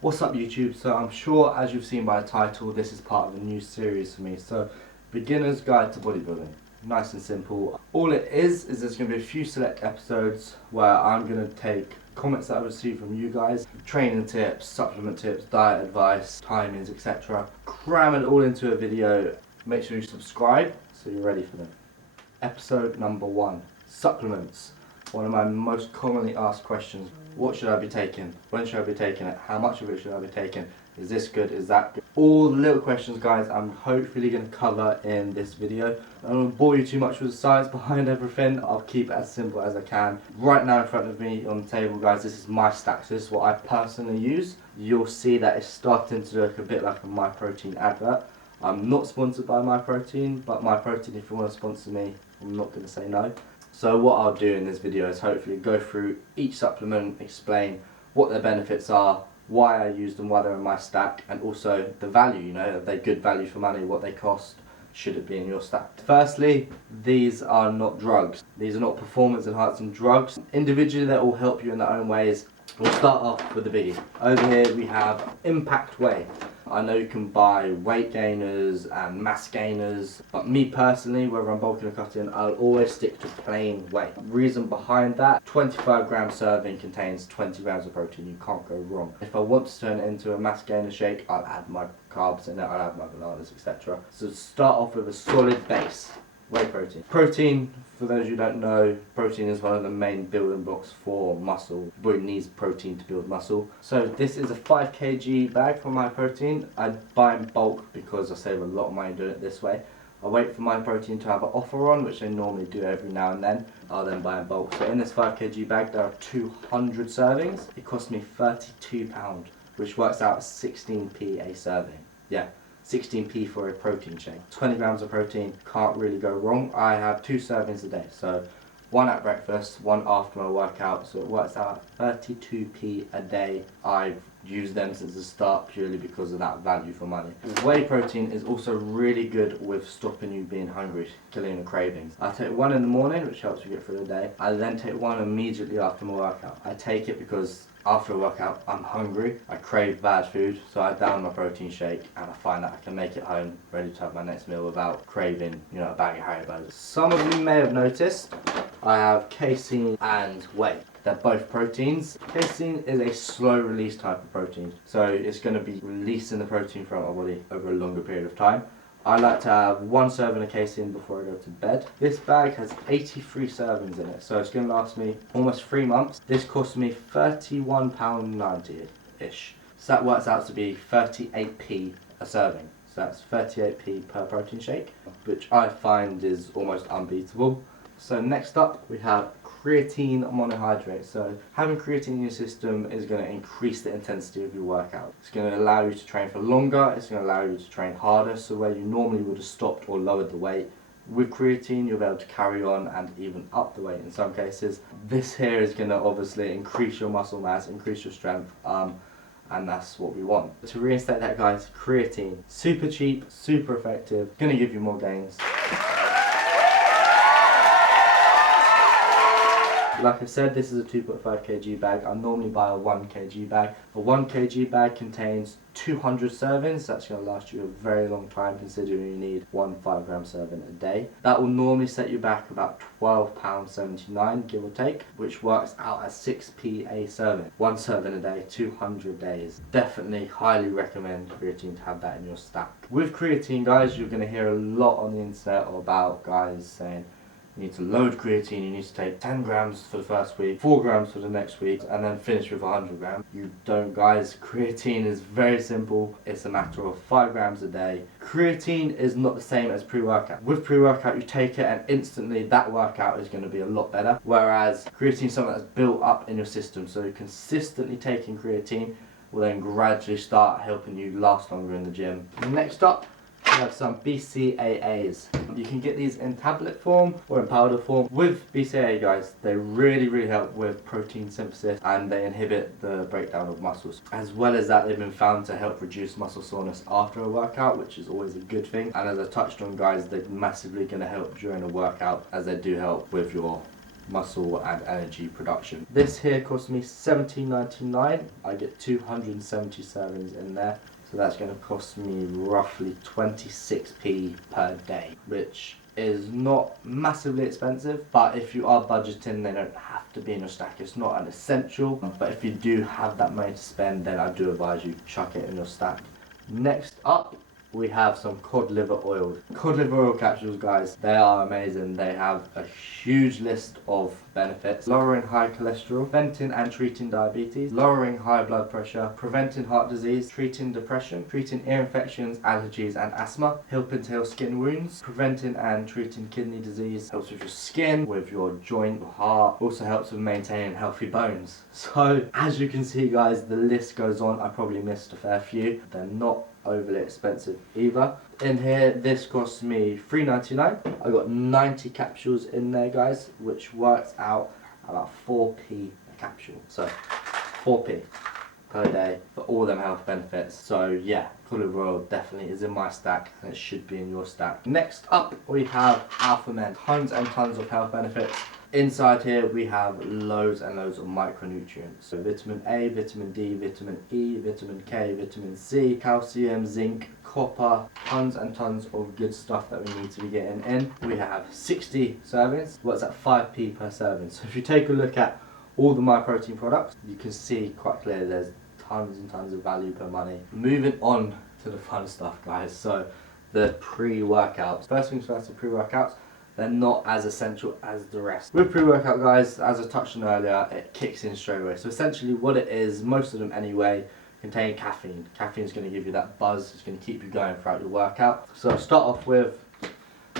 What's up YouTube? So I'm sure as you've seen by the title, this is part of a new series for me. So Beginner's Guide to Bodybuilding. Nice and simple. All it is there's going to be a few select episodes where I'm going to take comments that I've received from you guys, training tips, supplement tips, diet advice, timings, etc. Cram it all into a video. Make sure you subscribe so you're ready for them. Episode number 1, supplements. One of my most commonly asked questions: what should I be taking? When should I be taking it? How much of it should I be taking? Is this good? Is that good? All the little questions, guys, I'm hopefully going to cover in this video. I don't want to bore you too much with the science behind everything. I'll keep it as simple as I can. Right now in front of me on the table, guys, this is my stacks. This is what I personally use. You'll see that it's starting to look a bit like a MyProtein advert. I'm not sponsored by MyProtein, but MyProtein, if you want to sponsor me, I'm not going to say no. So what I'll do in this video is hopefully go through each supplement, explain what their benefits are, why I use them, why they're in my stack, and also the value, you know, are they good value for money, what they cost, should it be in your stack. Firstly, these are not drugs. These are not performance enhancing drugs. Individually, they all help you in their own ways. We'll start off with the biggie. Over here we have Impact Whey. I know you can buy weight gainers and mass gainers, but me personally, whether I'm bulking or cutting, I'll always stick to plain whey. Reason behind that: 25-gram serving contains 20 grams of protein. You can't go wrong. If I want to turn it into a mass gainer shake, I'll add my carbs in it, I'll add my bananas, etc. So start off with a solid base. Whey protein. Protein, for those who don't know, protein is one of the main building blocks for muscle. The body needs protein to build muscle. So this is a 5 kg bag for MyProtein. I buy in bulk because I save a lot of money doing it this way. I wait for MyProtein to have an offer on, which they normally do every now and then. I'll then buy in bulk. So in this 5 kg bag there are 200 servings. It cost me £32, which works out 16p a serving. Yeah. 16p for a protein shake. 20 grams of protein, can't really go wrong. I have 2 servings a day, so one at breakfast, one after my workout, so it works out at 32p a day. I've used them since the start purely because of that value for money. Whey protein is also really good with stopping you being hungry, killing the cravings. I take one in the morning, which helps you get through the day. I then take one immediately after my workout. I take it because after a workout, I'm hungry, I crave bad food, so I down my protein shake and I find that I can make it home, ready to have my next meal without craving, you know, a bag of Haribos. Some of you may have noticed I have casein and whey. They're both proteins. Casein is a slow release type of protein, so it's going to be releasing the protein from my body over a longer period of time. I like to have 1 serving of casein before I go to bed. This bag has 83 servings in it, so it's going to last me almost 3 months. This cost me £31.90-ish. So that works out to be 38p a serving. So that's 38p per protein shake, which I find is almost unbeatable. So next up we have creatine monohydrate. So having creatine in your system is going to increase the intensity of your workout. It's going to allow you to train for longer, it's going to allow you to train harder, so where you normally would have stopped or lowered the weight, with creatine you'll be able to carry on and even up the weight in some cases. This here is going to obviously increase your muscle mass, increase your strength, and that's what we want. To reinstate that, guys, creatine, super cheap, super effective, going to give you more gains. Like I said, this is a 2.5 kg bag. I normally buy a 1 kg bag. A 1 kg bag contains 200 servings. That's going to last you a very long time, considering you need 1 5-gram serving a day. That will normally set you back about £12.79, give or take, which works out as 6p a serving. 1 serving a day, 200 days. Definitely highly recommend creatine to have that in your stack. With creatine, guys, you're going to hear a lot on the internet about guys saying, you need to load creatine, you need to take 10 grams for the first week, 4 grams for the next week, and then finish with 100 grams. You don't, guys. Creatine is very simple. It's a matter of 5 grams a day. Creatine is not the same as pre-workout. With pre-workout, you take it and instantly that workout is going to be a lot better. Whereas creatine is something that's built up in your system. So consistently taking creatine will then gradually start helping you last longer in the gym. Next up, we have some BCAAs. You can get these in tablet form or in powder form. With BCAA, guys, they really help with protein synthesis and they inhibit the breakdown of muscles. As well as that, they've been found to help reduce muscle soreness after a workout, which is always a good thing. And as I touched on, guys, they're massively going to help during a workout, as they do help with your muscle and energy production. This here cost me $17.99. I get 270 servings in there. So that's going to cost me roughly 26p per day, which is not massively expensive, but if you are budgeting, they don't have to be in your stack. It's not an essential, but if you do have that money to spend, then I do advise you chuck it in your stack. Next up, we have some cod liver oil. Cod liver oil capsules, guys, they are amazing. They have a huge list of benefits: lowering high cholesterol, preventing and treating diabetes, lowering high blood pressure, preventing heart disease, treating depression, treating ear infections, allergies and asthma, helping to heal skin wounds, preventing and treating kidney disease, helps with your skin, with your joint, your heart, also helps with maintaining healthy bones. So as you can see, guys, the list goes on. I probably missed a fair few. They're not overly expensive either. In here, this cost me $3.99. I got 90 capsules in there, guys, which works out about 4p a capsule. So 4p per day for all them health benefits. So yeah, cod liver oil definitely is in my stack, and it should be in your stack. Next up, we have Alpha Men. Tons and tons of health benefits. Inside here we have loads and loads of micronutrients. So vitamin A, vitamin D, vitamin E, vitamin K, vitamin C, calcium, zinc, copper, tons and tons of good stuff that we need to be getting in. We have 60 servings, what's at 5p per serving. So if you take a look at all the My Protein products, you can see quite clearly there's tons and tons of value per money. Moving on to the fun stuff, guys. So the pre-workouts. First things first, the pre-workouts. They're not as essential as the rest. With pre-workout, guys, as I touched on earlier, it kicks in straight away. So essentially what it is, most of them anyway, contain caffeine. Caffeine is going to give you that buzz. It's going to keep you going throughout your workout. So I'll start off with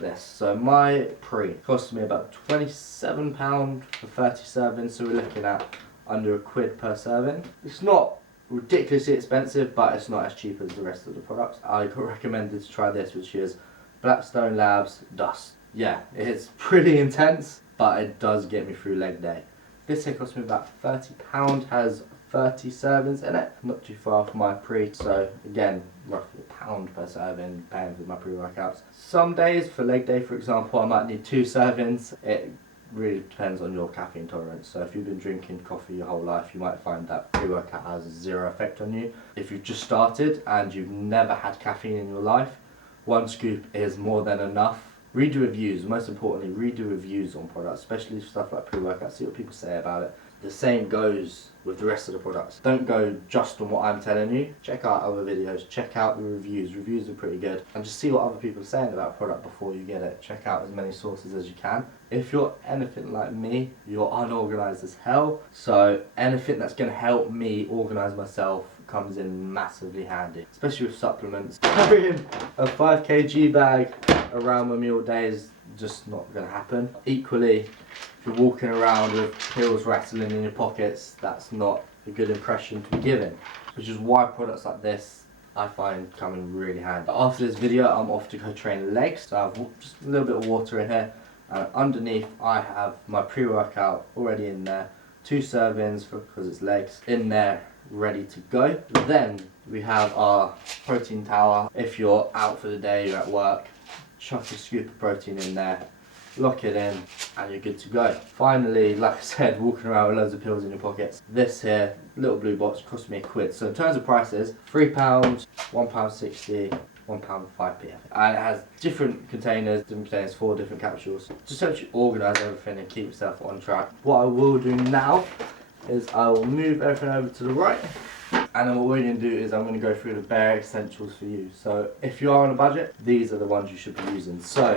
this. So my pre cost me about £27 for 30 servings. So we're looking at under £1 per serving. It's not ridiculously expensive, but it's not as cheap as the rest of the products. I got recommended to try this, which is Blackstone Labs Dust. Yeah, it's pretty intense, but it does get me through leg day. This here cost me about £30, has 30 servings in it. Not too far from my pre, so again, roughly £1 per serving, paying for my pre-workouts. Some days, for leg day for example, I might need 2 servings. It really depends on your caffeine tolerance. So if you've been drinking coffee your whole life, you might find that pre-workout has zero effect on you. If you've just started and you've never had caffeine in your life, 1 scoop is more than enough. Read your reviews, most importantly, read your reviews on products, especially stuff like pre-workout, see what people say about it. The same goes with the rest of the products. Don't go just on what I'm telling you. Check out other videos, check out the reviews. Reviews are pretty good. And just see what other people are saying about a product before you get it. Check out as many sources as you can. If you're anything like me, you're unorganised as hell. So anything that's going to help me organise myself comes in massively handy, especially with supplements. Carrying a 5 kg bag around with me all day is just not going to happen. Equally, if you're walking around with pills rattling in your pockets, that's not a good impression to be given, which is why products like this I find come in really handy. After this video, I'm off to go train legs, so I have just a little bit of water in here, and underneath I have my pre-workout already in there, 2 servings because it's legs in there, ready to go. Then we have our protein tower. If you're out for the day, you're at work, chuck a scoop of protein in there, lock it in, and you're good to go. Finally, like I said, walking around with loads of pills in your pockets. This here, little blue box, cost me £1. So in terms of prices, £3, £1.60, £1 5p. And it has different containers, 4 different capsules. Just helps you organise everything and keep yourself on track. What I will do now is I will move everything over to the right, and then what we're going to do is I'm going to go through the bare essentials for you. So if you are on a budget, these are the ones you should be using. So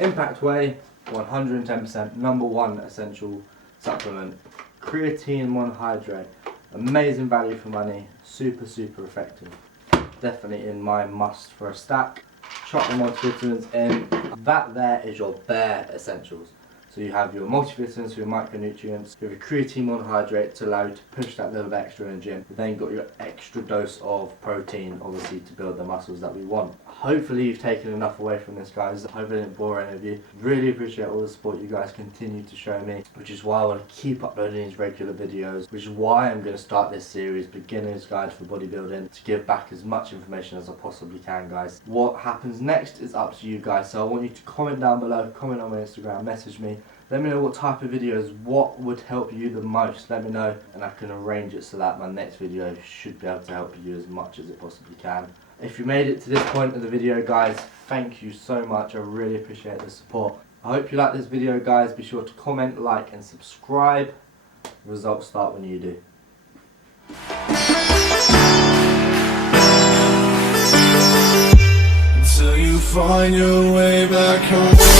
Impact Whey, 110%, #1 essential supplement. Creatine monohydrate, amazing value for money, super effective. Definitely in my must for a stack. Chuck the multivitamins in. That there is your bare essentials. So you have your multivitamins, your micronutrients, you have your creatine monohydrate to allow you to push that little bit extra in the gym. You've then got your extra dose of protein, obviously, to build the muscles that we want. Hopefully you've taken enough away from this, guys. I hope I didn't bore any of you. Really appreciate all the support you guys continue to show me, which is why I want to keep uploading these regular videos, which is why I'm going to start this series, Beginner's Guide for Bodybuilding, to give back as much information as I possibly can, guys. What happens next is up to you guys, so I want you to comment down below, comment on my Instagram, message me, Let me know what type of videos, what would help you the most. Let me know and I can arrange it so that my next video should be able to help you as much as it possibly can. If you made it to this point of the video, guys, thank you so much. I really appreciate the support. I hope you like this video, guys. Be sure to comment, like and subscribe. Results start when you do. Until you find your way back home.